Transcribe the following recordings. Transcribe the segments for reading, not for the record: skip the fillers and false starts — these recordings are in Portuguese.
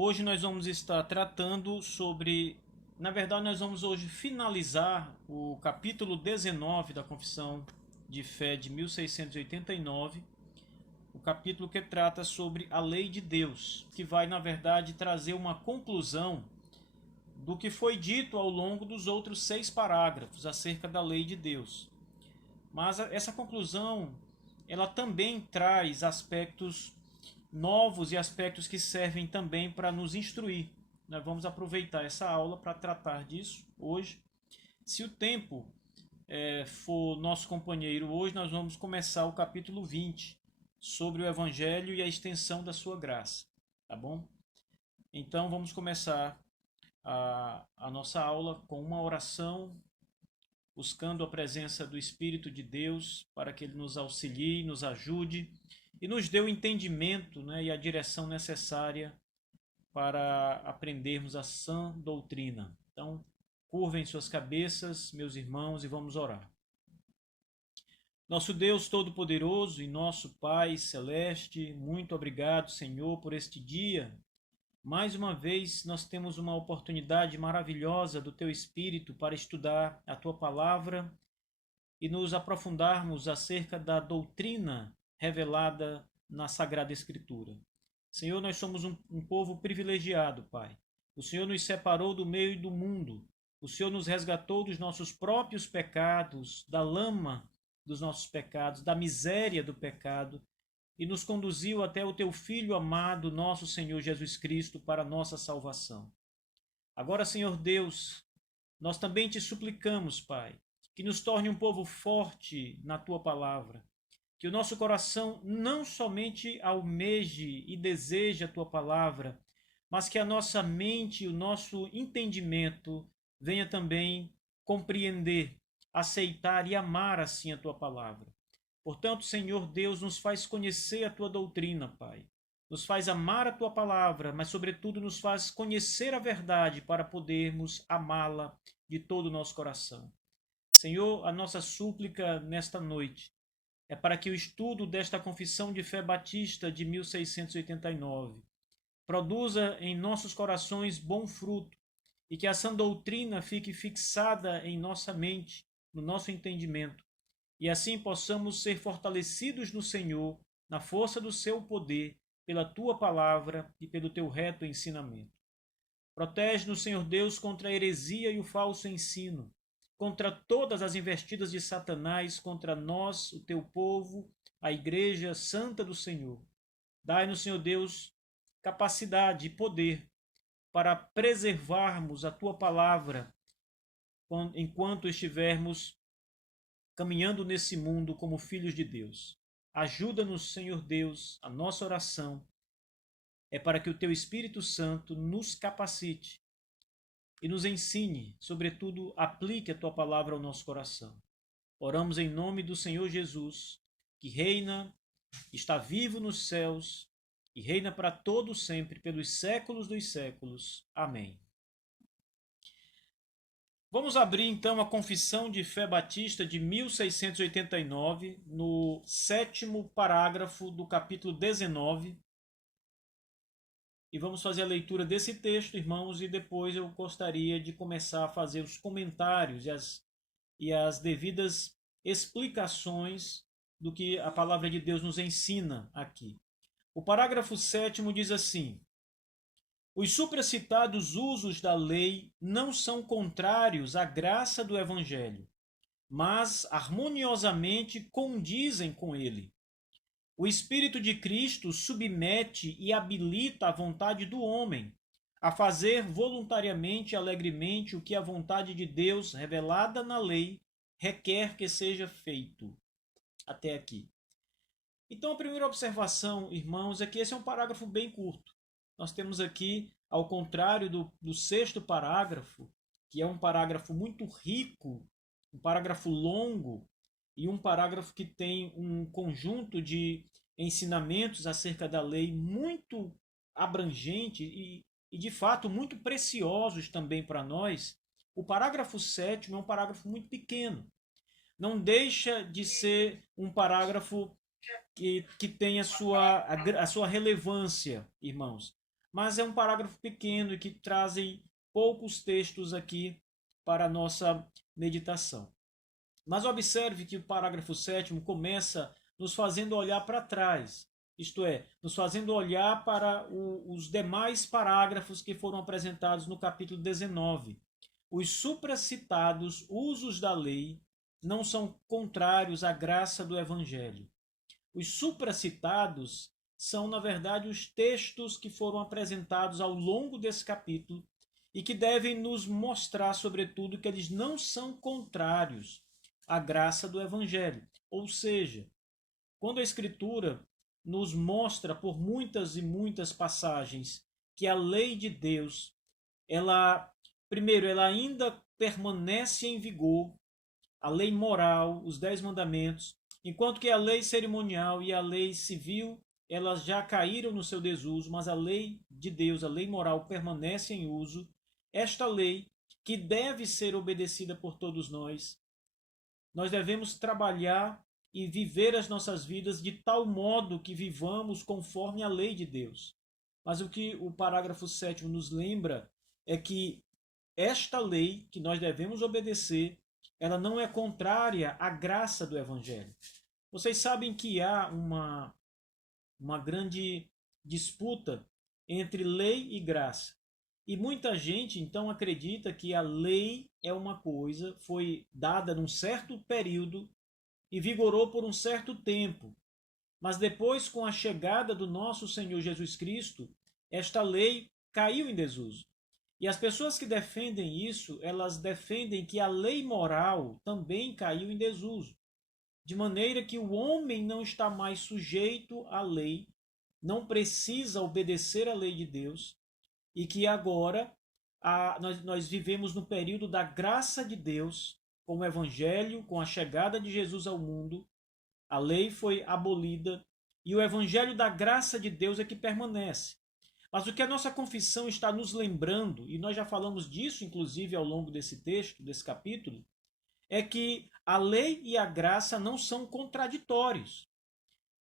Hoje nós vamos estar tratando sobre, na verdade, nós vamos hoje finalizar o capítulo 19 da Confissão de Fé de 1689, o capítulo que trata sobre a lei de Deus, que vai, na verdade, trazer uma conclusão do que foi dito ao longo dos outros 6 parágrafos acerca da lei de Deus. Mas essa conclusão, ela também traz aspectos novos e aspectos que servem também para nos instruir. Nós vamos aproveitar essa aula para tratar disso hoje. Se o tempo for nosso companheiro hoje, nós vamos começar o capítulo 20, sobre o Evangelho e a extensão da sua graça. Tá bom? Então vamos começar a nossa aula com uma oração, buscando a presença do Espírito de Deus para que Ele nos auxilie, nos ajude e nos dê o entendimento, né, e a direção necessária para aprendermos a sã doutrina. Então, curvem suas cabeças, meus irmãos, e vamos orar. Nosso Deus Todo-Poderoso e nosso Pai Celeste, muito obrigado, Senhor, por este dia. Mais uma vez, nós temos uma oportunidade maravilhosa do Teu Espírito para estudar a Tua Palavra e nos aprofundarmos acerca da doutrina revelada na Sagrada Escritura. Senhor, nós somos um povo privilegiado, Pai. O Senhor nos separou do meio do mundo. O Senhor nos resgatou dos nossos próprios pecados, da lama dos nossos pecados, da miséria do pecado, e nos conduziu até o Teu Filho amado, nosso Senhor Jesus Cristo, para a nossa salvação. Agora, Senhor Deus, nós também te suplicamos, Pai, que nos torne um povo forte na Tua palavra, que o nosso coração não somente almeje e deseje a Tua palavra, mas que a nossa mente e o nosso entendimento venha também compreender, aceitar e amar assim a Tua palavra. Portanto, Senhor Deus, nos faz conhecer a Tua doutrina, Pai. Nos faz amar a Tua palavra, mas sobretudo nos faz conhecer a verdade para podermos amá-la de todo o nosso coração. Senhor, a nossa súplica nesta noite é para que o estudo desta Confissão de Fé Batista de 1689 produza em nossos corações bom fruto e que a sã doutrina fique fixada em nossa mente, no nosso entendimento, e assim possamos ser fortalecidos no Senhor, na força do seu poder, pela Tua palavra e pelo Teu reto ensinamento. Protege-nos, Senhor Deus, contra a heresia e o falso ensino, contra todas as investidas de Satanás contra nós, o Teu povo, a Igreja Santa do Senhor. Dai-nos, Senhor Deus, capacidade e poder para preservarmos a Tua palavra enquanto estivermos caminhando nesse mundo como filhos de Deus. Ajuda-nos, Senhor Deus, a nossa oração é para que o Teu Espírito Santo nos capacite e nos ensine, sobretudo, aplique a Tua palavra ao nosso coração. Oramos em nome do Senhor Jesus, que reina, está vivo nos céus e reina para todo sempre, pelos séculos dos séculos. Amém. Vamos abrir então a Confissão de Fé Batista de 1689, no 7º parágrafo do capítulo 19. E vamos fazer a leitura desse texto, irmãos, e depois eu gostaria de começar a fazer os comentários e as devidas explicações do que a palavra de Deus nos ensina aqui. O parágrafo 7º diz assim: os supracitados usos da lei não são contrários à graça do Evangelho, mas harmoniosamente condizem com ele. O Espírito de Cristo submete e habilita a vontade do homem a fazer voluntariamente e alegremente o que a vontade de Deus, revelada na lei, requer que seja feito. Até aqui. Então, a primeira observação, irmãos, é que esse é um parágrafo bem curto. Nós temos aqui, ao contrário do 6º parágrafo, que é um parágrafo muito rico, um parágrafo longo, e um parágrafo que tem um conjunto de ensinamentos acerca da lei muito abrangente e de fato, muito preciosos também para nós. O parágrafo 7º é um parágrafo muito pequeno. Não deixa de ser um parágrafo que tem a sua relevância, irmãos. mas é um parágrafo pequeno e que trazem poucos textos aqui para a nossa meditação. Mas observe que o parágrafo 7º começa nos fazendo olhar para trás, isto é, nos fazendo olhar para os demais parágrafos que foram apresentados no capítulo 19. Os supracitados usos da lei não são contrários à graça do Evangelho. Os supracitados são, na verdade, os textos que foram apresentados ao longo desse capítulo e que devem nos mostrar, sobretudo, que eles não são contrários à graça do Evangelho. Ou seja, quando a Escritura nos mostra por muitas e muitas passagens que a lei de Deus, primeiro, ela ainda permanece em vigor, a lei moral, os 10 mandamentos, enquanto que a lei cerimonial e a lei civil, elas já caíram no seu desuso, mas a lei de Deus, a lei moral, permanece em uso. Esta lei, que deve ser obedecida por todos nós devemos trabalhar e viver as nossas vidas de tal modo que vivamos conforme a lei de Deus. Mas o que o parágrafo 7º nos lembra é que esta lei que nós devemos obedecer, ela não é contrária à graça do Evangelho. Vocês sabem que há uma grande disputa entre lei e graça. E muita gente então acredita que a lei é uma coisa, foi dada num certo período e vigorou por um certo tempo. Mas depois, com a chegada do nosso Senhor Jesus Cristo, esta lei caiu em desuso. E as pessoas que defendem isso, elas defendem que a lei moral também caiu em desuso, de maneira que o homem não está mais sujeito à lei, não precisa obedecer à lei de Deus, e que agora nós vivemos no período da graça de Deus, com o Evangelho, com a chegada de Jesus ao mundo, a lei foi abolida e o Evangelho da graça de Deus é que permanece. Mas o que a nossa confissão está nos lembrando, e nós já falamos disso inclusive ao longo desse texto, desse capítulo, é que a lei e a graça não são contraditórios.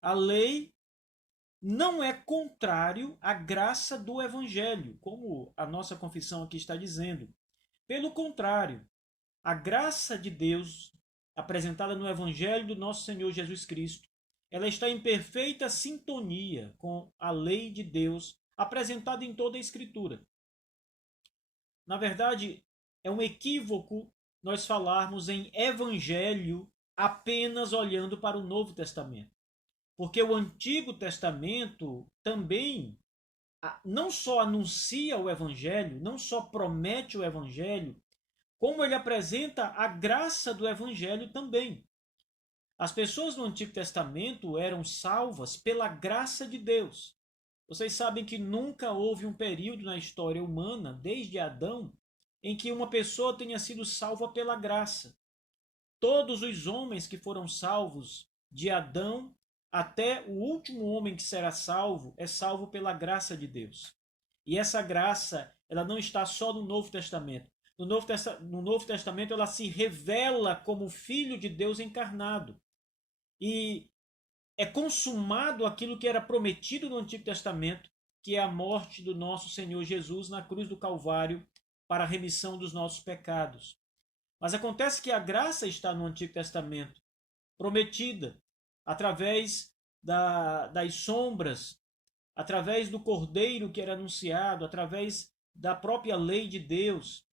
A lei não é contrário à graça do Evangelho, como a nossa confissão aqui está dizendo. Pelo contrário, a graça de Deus apresentada no Evangelho do nosso Senhor Jesus Cristo, ela está em perfeita sintonia com a lei de Deus apresentada em toda a Escritura. Na verdade, é um equívoco nós falarmos em Evangelho apenas olhando para o Novo Testamento. Porque o Antigo Testamento também não só anuncia o Evangelho, não só promete o Evangelho, como ele apresenta a graça do Evangelho também. As pessoas no Antigo Testamento eram salvas pela graça de Deus. Vocês sabem que nunca houve um período na história humana, desde Adão, em que uma pessoa tenha sido salva pela graça. Todos os homens que foram salvos, de Adão até o último homem que será salvo, é salvo pela graça de Deus. E essa graça, ela não está só no Novo Testamento. No Novo Testamento, ela se revela como Filho de Deus encarnado. E é consumado aquilo que era prometido no Antigo Testamento, que é a morte do nosso Senhor Jesus na cruz do Calvário para a remissão dos nossos pecados. Mas acontece que a graça está no Antigo Testamento, prometida através das sombras, através do Cordeiro que era anunciado, através da própria lei de Deus.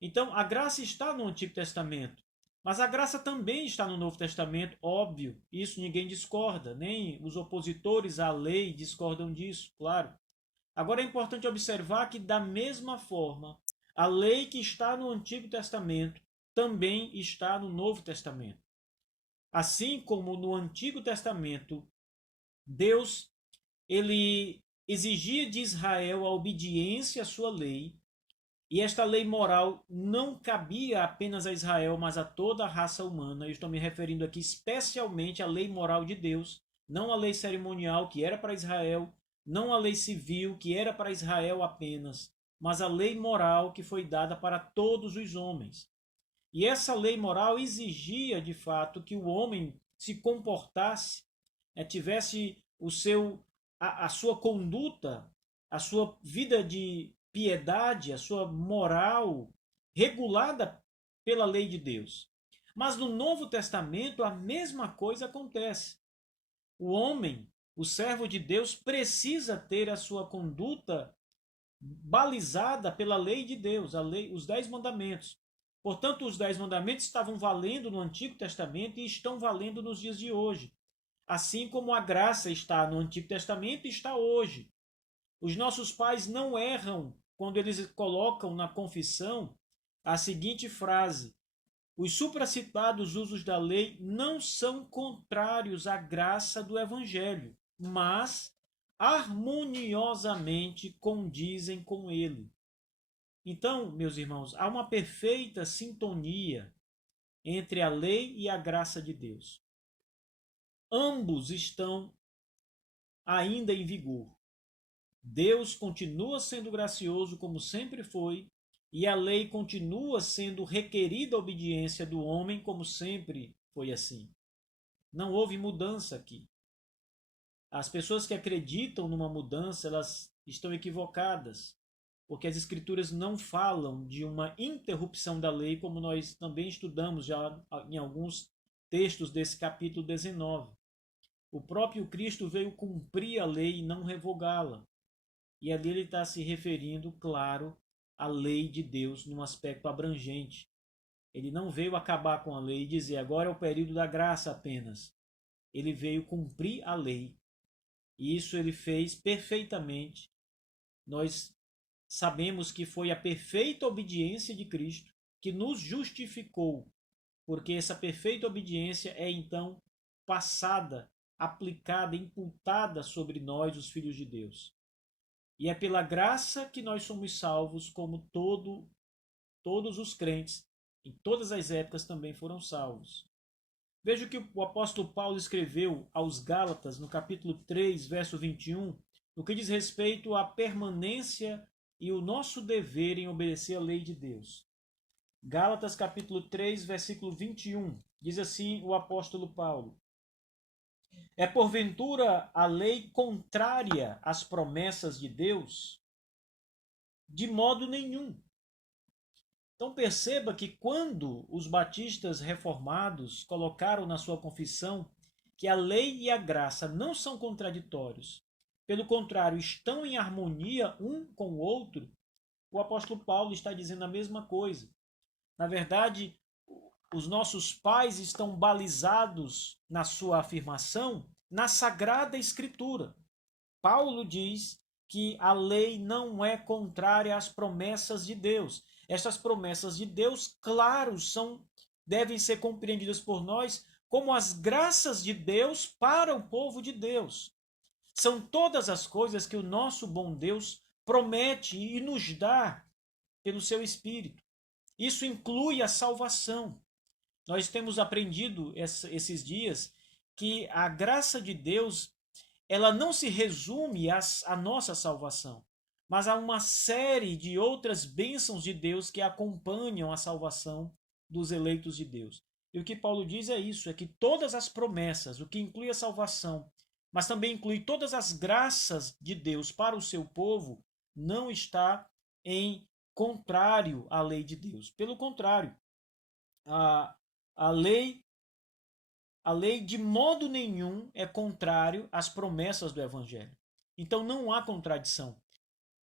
Então, a graça está no Antigo Testamento, mas a graça também está no Novo Testamento, óbvio. Isso ninguém discorda, nem os opositores à lei discordam disso, claro. Agora é importante observar que, da mesma forma, a lei que está no Antigo Testamento também está no Novo Testamento. Assim como no Antigo Testamento, Deus ele exigia de Israel a obediência à sua lei, e esta lei moral não cabia apenas a Israel, mas a toda a raça humana. Eu estou me referindo aqui especialmente à lei moral de Deus, não à lei cerimonial que era para Israel, não à lei civil que era para Israel apenas, mas a lei moral que foi dada para todos os homens. E essa lei moral exigia, de fato, que o homem se comportasse, tivesse a sua conduta a sua vida de piedade, a sua moral regulada pela lei de Deus. Mas no Novo Testamento a mesma coisa acontece. O homem, o servo de Deus, precisa ter a sua conduta balizada pela lei de Deus, a lei, os 10 mandamentos. Portanto, os 10 mandamentos estavam valendo no Antigo Testamento e estão valendo nos dias de hoje. Assim como a graça está no Antigo Testamento e está hoje. Os nossos pais não erram quando eles colocam na confissão a seguinte frase: os supracitados usos da lei não são contrários à graça do Evangelho, mas harmoniosamente condizem com ele. Então, meus irmãos, há uma perfeita sintonia entre a lei e a graça de Deus. Ambos estão ainda em vigor. Deus continua sendo gracioso como sempre foi, e a lei continua sendo requerida a obediência do homem como sempre foi assim. Não houve mudança aqui. As pessoas que acreditam numa mudança, elas estão equivocadas, porque as escrituras não falam de uma interrupção da lei, como nós também estudamos já em alguns textos desse capítulo 19. O próprio Cristo veio cumprir a lei e não revogá-la. E ali ele está se referindo, claro, à lei de Deus num aspecto abrangente. Ele não veio acabar com a lei e dizer agora é o período da graça apenas. Ele veio cumprir a lei. E isso ele fez perfeitamente. Nós sabemos que foi a perfeita obediência de Cristo que nos justificou, porque essa perfeita obediência é então passada, aplicada, imputada sobre nós, os filhos de Deus. E é pela graça que nós somos salvos, como todos os crentes, em todas as épocas também foram salvos. Veja o que o apóstolo Paulo escreveu aos Gálatas, no capítulo 3, verso 21, no que diz respeito à permanência e o nosso dever em obedecer à lei de Deus. Gálatas, capítulo 3, versículo 21, diz assim o apóstolo Paulo: é porventura a lei contrária às promessas de Deus? De modo nenhum. Então perceba que quando os batistas reformados colocaram na sua confissão que a lei e a graça não são contraditórios, pelo contrário, estão em harmonia um com o outro, o apóstolo Paulo está dizendo a mesma coisa. Na verdade, os nossos pais estão balizados na sua afirmação na Sagrada Escritura. Paulo diz que a lei não é contrária às promessas de Deus. Essas promessas de Deus, claro, devem ser compreendidas por nós como as graças de Deus para o povo de Deus. São todas as coisas que o nosso bom Deus promete e nos dá pelo seu Espírito. Isso inclui a salvação. Nós temos aprendido esses dias que a graça de Deus ela não se resume à nossa salvação, mas há uma série de outras bênçãos de Deus que acompanham a salvação dos eleitos de Deus. E o que Paulo diz é isso, é que todas as promessas, o que inclui a salvação, mas também inclui todas as graças de Deus para o seu povo, não está em contrário à lei de Deus. Pelo contrário, a, a lei a lei de modo nenhum é contrário às promessas do Evangelho. Então não há contradição.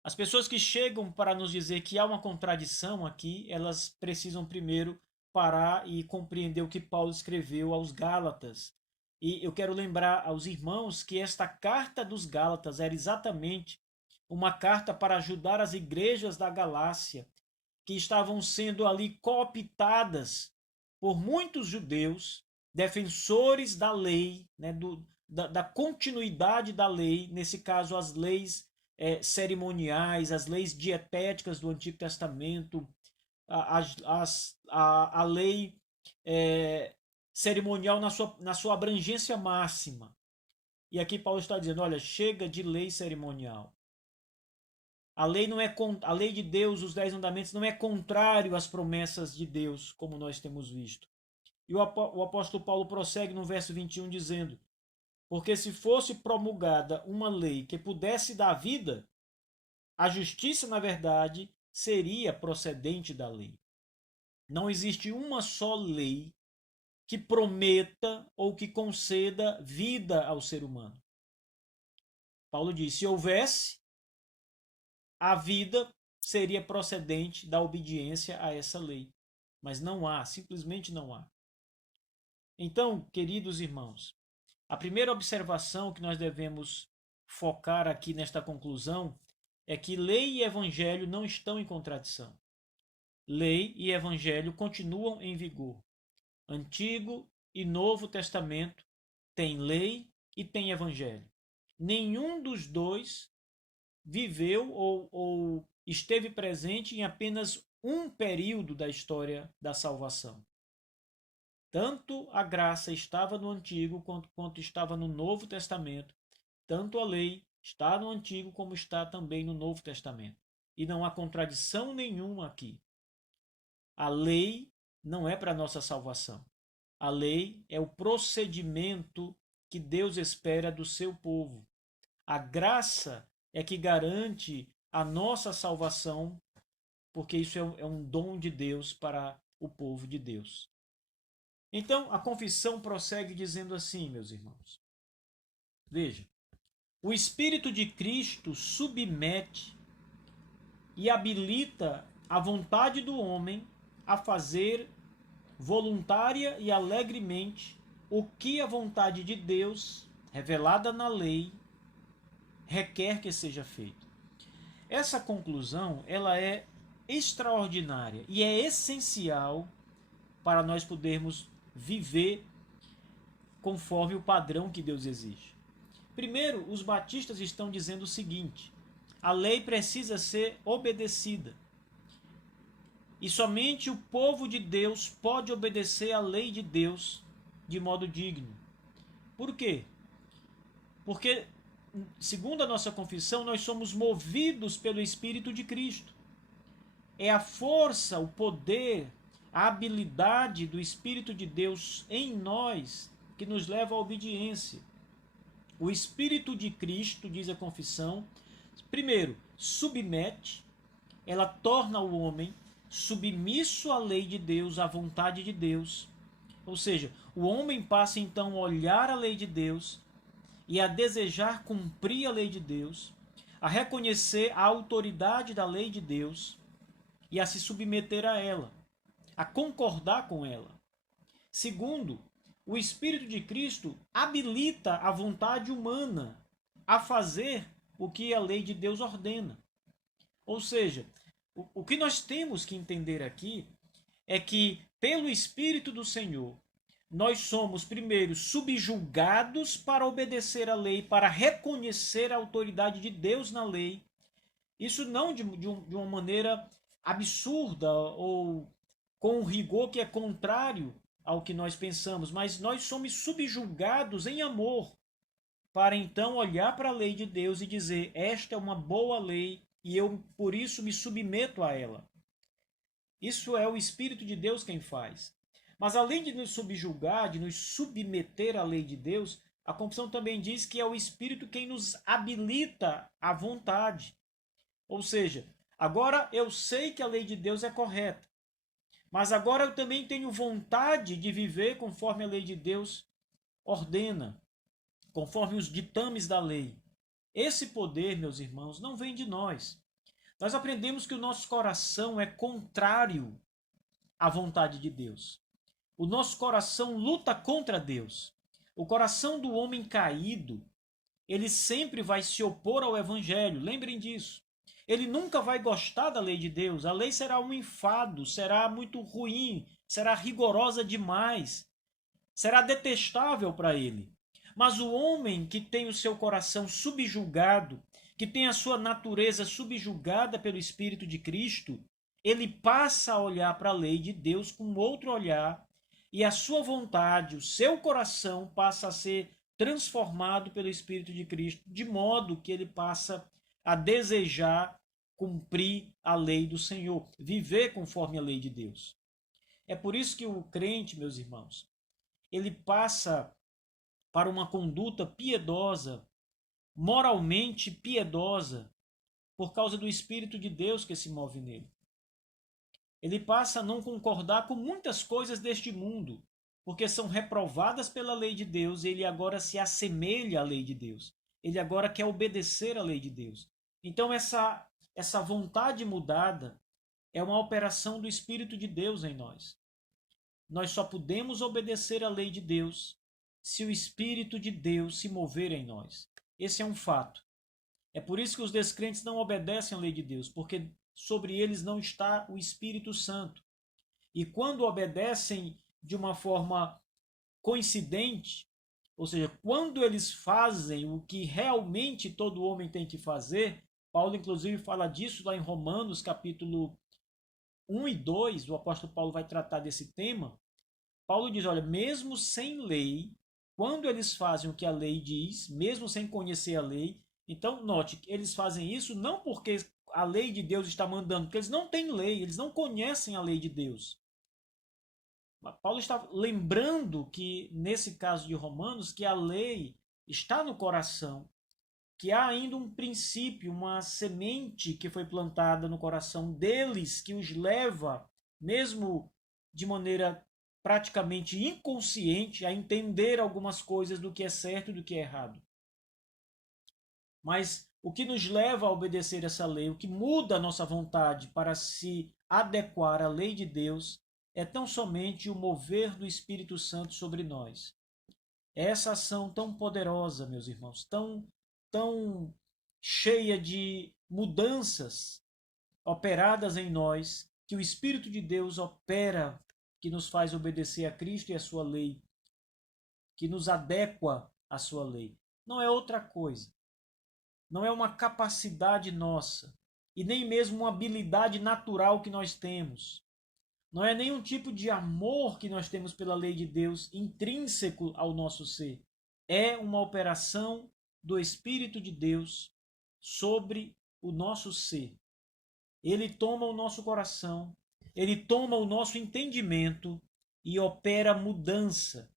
As pessoas que chegam para nos dizer que há uma contradição aqui, elas precisam primeiro parar e compreender o que Paulo escreveu aos Gálatas. E eu quero lembrar aos irmãos que esta carta dos Gálatas era exatamente uma carta para ajudar as igrejas da Galácia, que estavam sendo ali cooptadas por muitos judeus, defensores da lei, né, da continuidade da lei, nesse caso as leis cerimoniais, as leis dietéticas do Antigo Testamento, a lei cerimonial na sua abrangência máxima. E aqui Paulo está dizendo, olha, chega de lei cerimonial. A lei não é a lei de Deus, os 10 mandamentos não é contrário às promessas de Deus, como nós temos visto. E o apóstolo Paulo prossegue no verso 21 dizendo: porque se fosse promulgada uma lei que pudesse dar vida, A justiça, na verdade, seria procedente da lei. Não existe uma só lei que prometa ou que conceda vida ao ser humano. Paulo diz: se houvesse, a vida seria procedente da obediência a essa lei. Mas não há, simplesmente não há. Então, queridos irmãos, a primeira observação que nós devemos focar aqui nesta conclusão é que lei e evangelho não estão em contradição. Lei e evangelho continuam em vigor. Antigo e Novo Testamento tem lei e tem evangelho. Nenhum dos dois viveu ou esteve presente em apenas um período da história da salvação. Tanto a graça estava no Antigo quanto estava no Novo Testamento, tanto a lei está no Antigo como está também no Novo Testamento. E não há contradição nenhuma aqui. A lei não é para nossa salvação. A lei é o procedimento que Deus espera do seu povo. A graça é que garante a nossa salvação, porque isso é um dom de Deus para o povo de Deus. Então, a confissão prossegue dizendo assim, meus irmãos. Veja, o Espírito de Cristo submete e habilita a vontade do homem a fazer voluntária e alegremente o que a vontade de Deus, revelada na lei, requer que seja feito. Essa conclusão, ela é extraordinária e é essencial para nós podermos viver conforme o padrão que Deus exige. Primeiro, os batistas estão dizendo o seguinte: a lei precisa ser obedecida. E somente o povo de Deus pode obedecer à lei de Deus de modo digno. Por quê? Porque, segundo a nossa confissão, nós somos movidos pelo Espírito de Cristo. É a força, o poder, a habilidade do Espírito de Deus em nós que nos leva à obediência. O Espírito de Cristo, diz a confissão, primeiro, submete, ela torna o homem submisso à lei de Deus, à vontade de Deus. Ou seja, o homem passa então a olhar a lei de Deus e a desejar cumprir a lei de Deus, a reconhecer a autoridade da lei de Deus e a se submeter a ela, a concordar com ela. Segundo, o Espírito de Cristo habilita a vontade humana a fazer o que a lei de Deus ordena. Ou seja, o que nós temos que entender aqui é que, pelo Espírito do Senhor, nós somos, primeiro, subjugados para obedecer à lei, para reconhecer a autoridade de Deus na lei. Isso não de uma maneira absurda ou com um rigor que é contrário ao que nós pensamos, mas nós somos subjugados em amor para então olhar para a lei de Deus e dizer: esta é uma boa lei e eu por isso me submeto a ela. Isso é o Espírito de Deus quem faz. Mas além de nos subjugar, de nos submeter à lei de Deus, a confissão também diz que é o Espírito quem nos habilita à vontade. Ou seja, agora eu sei que a lei de Deus é correta, mas agora eu também tenho vontade de viver conforme a lei de Deus ordena, conforme os ditames da lei. Esse poder, meus irmãos, não vem de nós. Nós aprendemos que o nosso coração é contrário à vontade de Deus. O nosso coração luta contra Deus. O coração do homem caído, ele sempre vai se opor ao evangelho. Lembrem disso. Ele nunca vai gostar da lei de Deus. A lei será um enfado, será muito ruim, será rigorosa demais, será detestável para ele. Mas o homem que tem o seu coração subjugado, que tem a sua natureza subjugada pelo Espírito de Cristo, ele passa a olhar para a lei de Deus com outro olhar e a sua vontade, o seu coração passa a ser transformado pelo Espírito de Cristo, de modo que ele passa a desejar cumprir a lei do Senhor, viver conforme a lei de Deus. É por isso que o crente, meus irmãos, ele passa para uma conduta piedosa, moralmente piedosa, por causa do Espírito de Deus que se move nele. Ele passa a não concordar com muitas coisas deste mundo, porque são reprovadas pela lei de Deus, e ele agora se assemelha à lei de Deus. Ele agora quer obedecer à lei de Deus. Então essa vontade mudada é uma operação do Espírito de Deus em nós. Nós só podemos obedecer à lei de Deus se o Espírito de Deus se mover em nós. Esse é um fato. É por isso que os descrentes não obedecem à lei de Deus, porque sobre eles não está o Espírito Santo. E quando obedecem de uma forma coincidente, ou seja, quando eles fazem o que realmente todo homem tem que fazer, Paulo inclusive fala disso lá em Romanos capítulo 1 e 2, o apóstolo Paulo vai tratar desse tema. Paulo diz, olha, mesmo sem lei, quando eles fazem o que a lei diz, mesmo sem conhecer a lei, então note que eles fazem isso não porque a lei de Deus está mandando, porque eles não têm lei, eles não conhecem a lei de Deus. Paulo está lembrando que, nesse caso de Romanos, que a lei está no coração, que há ainda um princípio, uma semente que foi plantada no coração deles, que os leva, mesmo de maneira praticamente inconsciente, a entender algumas coisas do que é certo e do que é errado. Mas o que nos leva a obedecer essa lei, o que muda a nossa vontade para se adequar à lei de Deus, é tão somente o mover do Espírito Santo sobre nós. Essa ação tão poderosa, meus irmãos, tão cheia de mudanças operadas em nós, que o Espírito de Deus opera, que nos faz obedecer a Cristo e a sua lei, que nos adequa à sua lei. Não é outra coisa. Não é uma capacidade nossa, e nem mesmo uma habilidade natural que nós temos. Não é nenhum tipo de amor que nós temos pela lei de Deus intrínseco ao nosso ser. É uma operação do Espírito de Deus sobre o nosso ser. Ele toma o nosso coração, ele toma o nosso entendimento e opera mudança,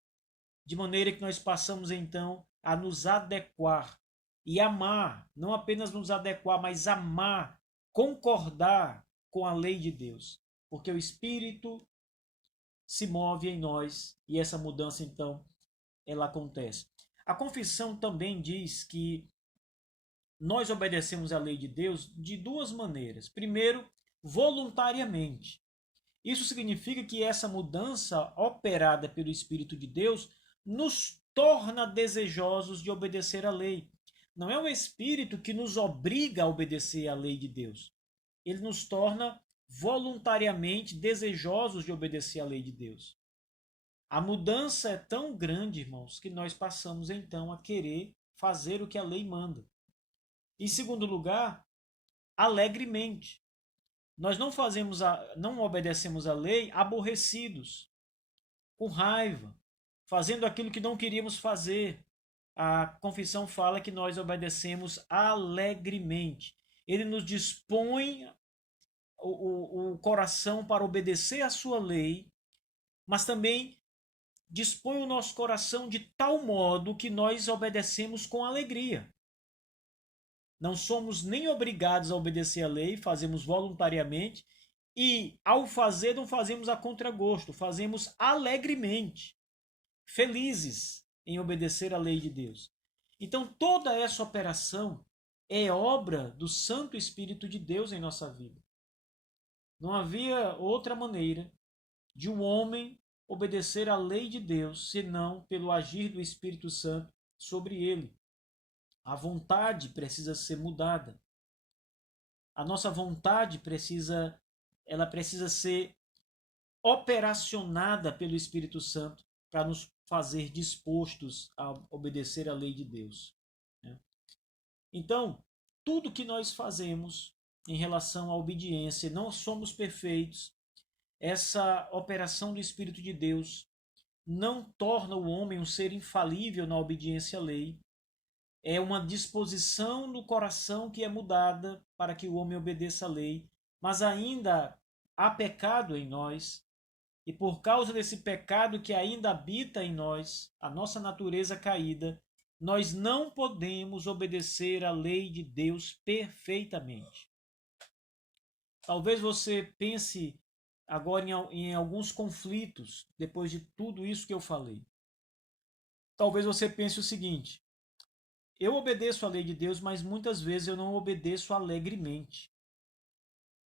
de maneira que nós passamos então a nos adequar e amar, não apenas nos adequar, mas amar, concordar com a lei de Deus, porque o Espírito se move em nós e essa mudança então ela acontece. A confissão também diz que nós obedecemos à lei de Deus de duas maneiras. Primeiro, voluntariamente. Isso significa que essa mudança operada pelo Espírito de Deus nos torna desejosos de obedecer à lei. Não é o Espírito que nos obriga a obedecer à lei de Deus. Ele nos torna voluntariamente desejosos de obedecer à lei de Deus. A mudança é tão grande, irmãos, que nós passamos então a querer fazer o que a lei manda. Em segundo lugar, alegremente. Nós não obedecemos à lei aborrecidos, com raiva, fazendo aquilo que não queríamos fazer. A confissão fala que nós obedecemos alegremente. Ele nos dispõe o coração para obedecer à sua lei, mas também dispõe o nosso coração de tal modo que nós obedecemos com alegria. Não somos nem obrigados a obedecer à lei, fazemos voluntariamente e, ao fazer, não fazemos a contragosto, fazemos alegremente, felizes em obedecer à lei de Deus. Então, toda essa operação é obra do Santo Espírito de Deus em nossa vida. Não havia outra maneira de um homem obedecer à lei de Deus, senão pelo agir do Espírito Santo sobre ele. A vontade precisa ser mudada. A nossa vontade precisa ser operacionada pelo Espírito Santo para nos fazer dispostos a obedecer à lei de Deus. Então, tudo que nós fazemos em relação à obediência, não somos perfeitos. Essa operação do Espírito de Deus não torna o homem um ser infalível na obediência à lei. É uma disposição no coração que é mudada para que o homem obedeça à lei, mas ainda há pecado em nós, e por causa desse pecado que ainda habita em nós, a nossa natureza caída, nós não podemos obedecer à lei de Deus perfeitamente. Talvez você pense agora em alguns conflitos, depois de tudo isso que eu falei. Talvez você pense o seguinte: eu obedeço à lei de Deus, mas muitas vezes eu não obedeço alegremente.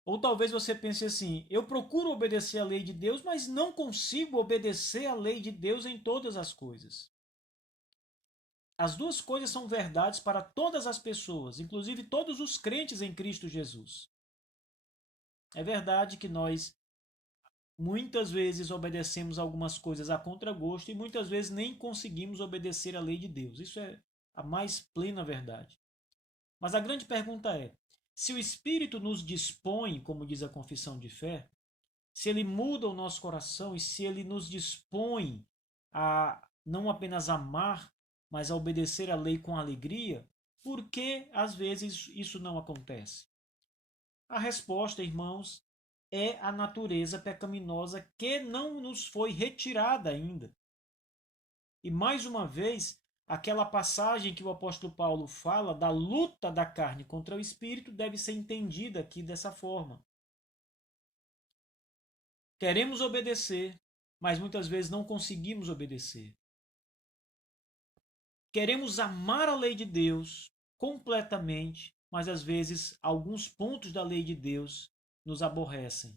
Ou talvez você pense assim: eu procuro obedecer à lei de Deus, mas não consigo obedecer à lei de Deus em todas as coisas. As duas coisas são verdades para todas as pessoas, inclusive todos os crentes em Cristo Jesus. É verdade que nós muitas vezes obedecemos algumas coisas a contragosto e muitas vezes nem conseguimos obedecer à lei de Deus. Isso é a mais plena verdade. Mas a grande pergunta é: se o Espírito nos dispõe, como diz a confissão de fé, se ele muda o nosso coração e se ele nos dispõe a não apenas amar, mas a obedecer à lei com alegria, por que às vezes isso não acontece? A resposta, irmãos, é a natureza pecaminosa que não nos foi retirada ainda. E mais uma vez, aquela passagem que o apóstolo Paulo fala da luta da carne contra o espírito deve ser entendida aqui dessa forma. Queremos obedecer, mas muitas vezes não conseguimos obedecer. Queremos amar a lei de Deus completamente, mas às vezes alguns pontos da lei de Deus nos aborrecem.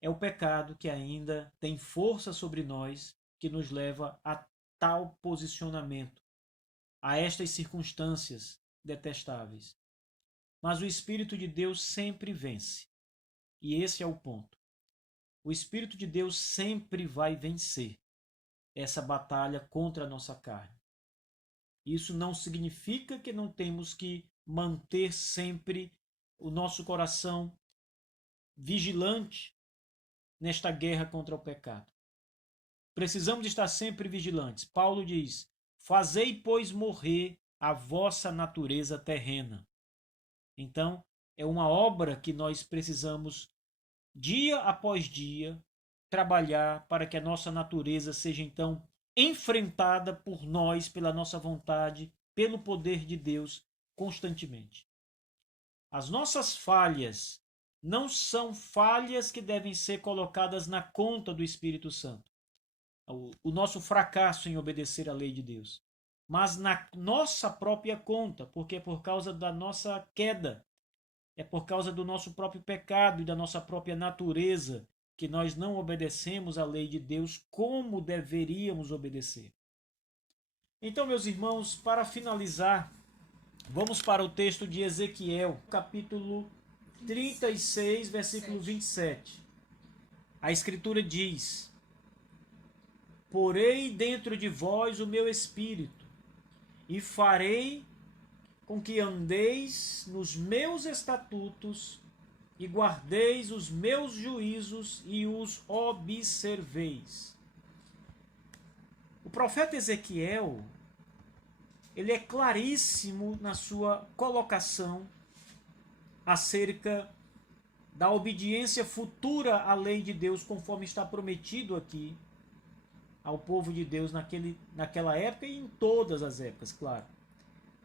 É o pecado que ainda tem força sobre nós, que nos leva a tal posicionamento, a estas circunstâncias detestáveis. Mas o Espírito de Deus sempre vence. E esse é o ponto. O Espírito de Deus sempre vai vencer essa batalha contra a nossa carne. Isso não significa que não temos que manter sempre o nosso coração vigilante nesta guerra contra o pecado. Precisamos estar sempre vigilantes. Paulo diz: fazei, pois, morrer a vossa natureza terrena. Então, é uma obra que nós precisamos, dia após dia, trabalhar para que a nossa natureza seja, então, enfrentada por nós, pela nossa vontade, pelo poder de Deus, constantemente. As nossas falhas não são falhas que devem ser colocadas na conta do Espírito Santo, o nosso fracasso em obedecer à lei de Deus, mas na nossa própria conta, porque é por causa da nossa queda, é por causa do nosso próprio pecado e da nossa própria natureza que nós não obedecemos à lei de Deus como deveríamos obedecer. Então, meus irmãos, para finalizar, vamos para o texto de Ezequiel, capítulo 36, versículo 27. A Escritura diz: porei dentro de vós o meu espírito, e farei com que andeis nos meus estatutos, e guardeis os meus juízos e os observeis. O profeta Ezequiel, ele é claríssimo na sua colocação acerca da obediência futura à lei de Deus, conforme está prometido aqui ao povo de Deus naquela época e em todas as épocas, claro.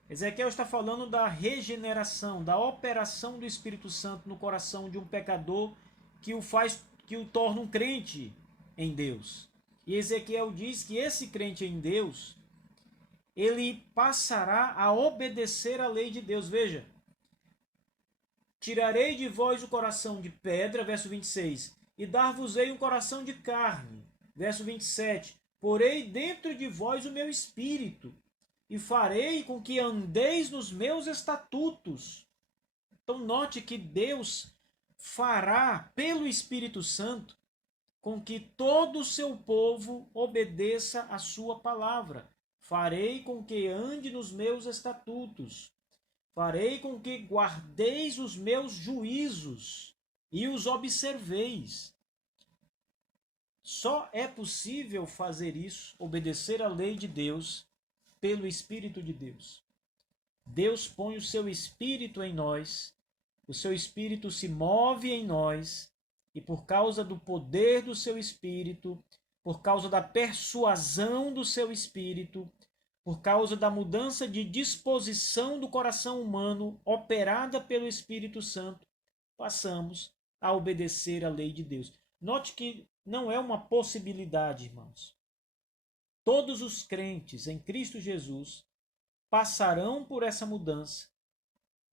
Ezequiel está falando da regeneração, da operação do Espírito Santo no coração de um pecador que o torna um crente em Deus. E Ezequiel diz que esse crente em Deus, ele passará a obedecer à lei de Deus. Veja, tirarei de vós o coração de pedra, verso 26, e dar-vos-ei um coração de carne, verso 27, porei dentro de vós o meu espírito, e farei com que andeis nos meus estatutos. Então note que Deus fará pelo Espírito Santo com que todo o seu povo obedeça a sua palavra. Farei com que ande nos meus estatutos. Farei com que guardeis os meus juízos e os observeis. Só é possível fazer isso, obedecer à lei de Deus, pelo Espírito de Deus. Deus põe o seu Espírito em nós, o seu Espírito se move em nós, e por causa do poder do seu Espírito, por causa da persuasão do seu Espírito, por causa da mudança de disposição do coração humano operada pelo Espírito Santo, passamos a obedecer à lei de Deus. Note que não é uma possibilidade, irmãos. Todos os crentes em Cristo Jesus passarão por essa mudança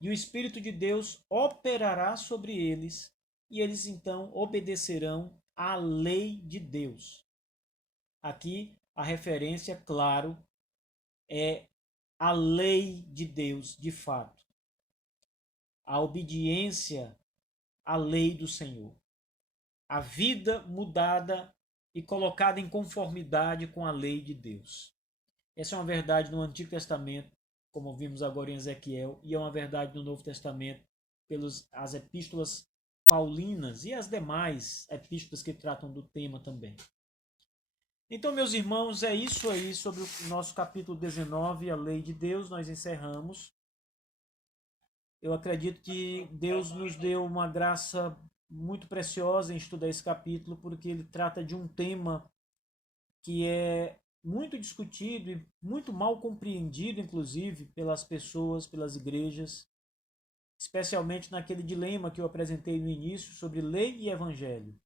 e o Espírito de Deus operará sobre eles e eles então obedecerão à lei de Deus. Aqui a referência, claro, é a lei de Deus, de fato. A obediência à lei do Senhor. A vida mudada e colocada em conformidade com a lei de Deus. Essa é uma verdade no Antigo Testamento, como vimos agora em Ezequiel, e é uma verdade no Novo Testamento, pelas as epístolas paulinas e as demais epístolas que tratam do tema também. Então, meus irmãos, é isso aí sobre o nosso capítulo 19, a lei de Deus, nós encerramos. Eu acredito que Deus nos deu uma graça muito preciosa em estudar esse capítulo, porque ele trata de um tema que é muito discutido e muito mal compreendido, inclusive, pelas pessoas, pelas igrejas, especialmente naquele dilema que eu apresentei no início sobre lei e evangelho.